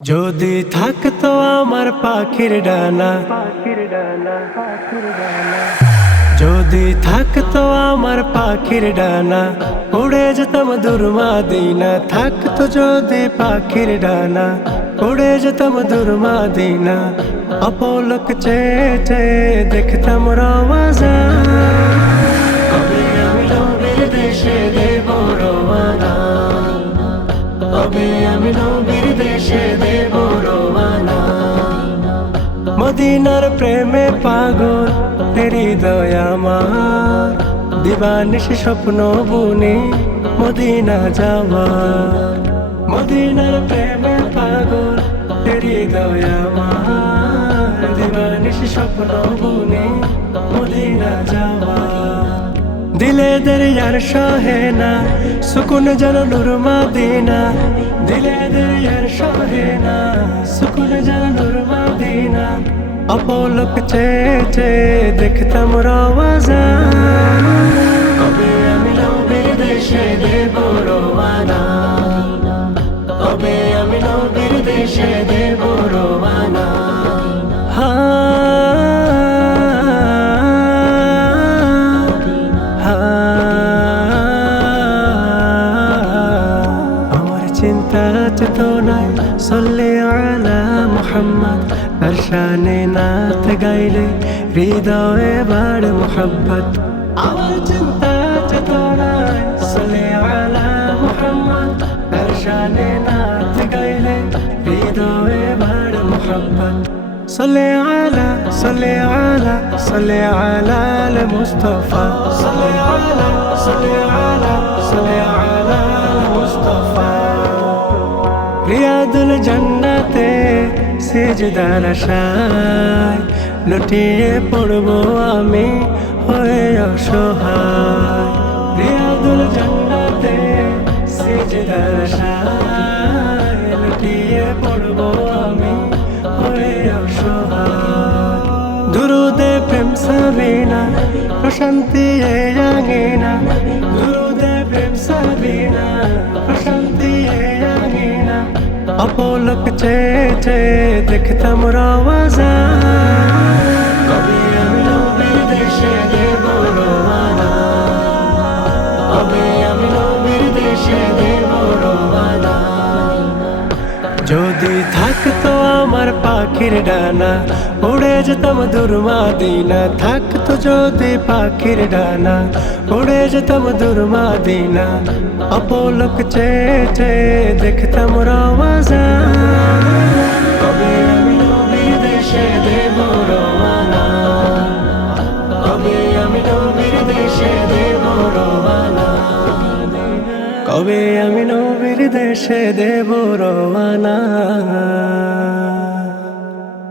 যদি থাকতো আমার পাখির ডানা, যদি থাকতো আমার পাখির ডানা উড়ে যেতাম দুর্মা দিনা, থাকতো যদি পাখির ডানা উড়ে যেতাম দুর্মা দিনা, অপলক চেয়ে চেয়ে দেখতাম রওয়াজা। আমি নবীর দেশে মদিনার প্রেমে পাগল হৃদয় আমার দিবানিশ স্বপ্ন বুনে মদিনা যাওয়ার মদিনার প্রেমে পাগল হৃদয় আমার দিবানিশ স্বপ্ন বুনে মদিনা যাওয়ার দিলে দরিয়ার শাহেনা সুকুন যেন নূর মাদিনা। দিলে দরিয়ার শাহেনা সুকুন যেন নূর মাদিনা অপলক চেয়ে চেয়ে দেখতাম রওয়াজা কবে আমি নবীর দেশে দেব রওয়ানা কবে আমি নবীর দেশে দেব আমার চিন্তা চেতনায় সল্লে আলা মুহাম্মদ তার শানে নাত গাইলে হৃদয়ে বাড় মোহাব্বত আমার চিন্তা চেতনায় সল্লে আলা মুহাম্মদ তার শানে নাত গাইলে হৃদয়ে বাড় মোহাব্বত صلي على صلي على صلي على المصطفى صلي على صلي على صلي على المصطفى রিয়াদুল জান্নাতে সিজদার আশায়, লুটিয়ে পড়ব আমি হয়ে অসহায়। রিয়াদুল জান্নাতে সিজদার আশায়, লুটিয়ে পড়ব আমি হয়ে অসহায়। প্রশান্তি এ আঙিনা দুরুদে প্রেম সাবিনা অপলক চেয়ে চেয়ে দেখতাম রওয়াজা কবে পাখির ডানা উড়ে যেতাম দুর্মা দিনা থাকতো যদি পাখির ডানা উড়ে যেতাম দুর্মা দিনা, অপলক চেয়ে চেয়ে দেখতাম রওয়াজা কবে আমি নবীর দেশে দেব রওয়ানা? কবে আমি নবীর দেশে দেব রওয়ানা? কবে আমি নবীর দেশে দেব রওয়ানা?